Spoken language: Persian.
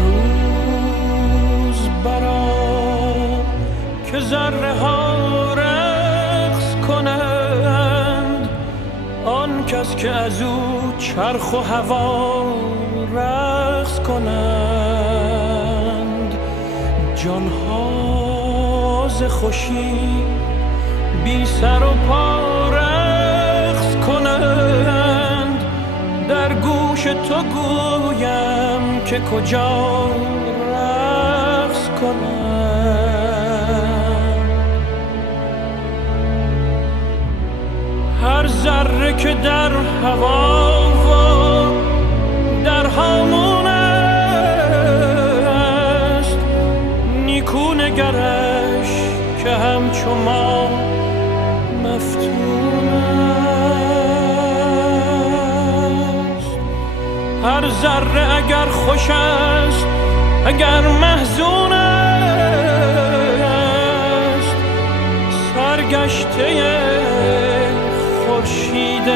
روز برا که ذره ها رقص کنند، آن کس که از او چرخ و هوا رقص کنند. جانها ز خوشی بی سر و پا رقص کنند، در گوش تو گویم که کجا رقص کنند. هر ذره که در هوا و در هامون است، نیکو نگرش که همچو ما مفتون است. هر ذره اگر خوش است اگر محزون است، سرگشته خورشید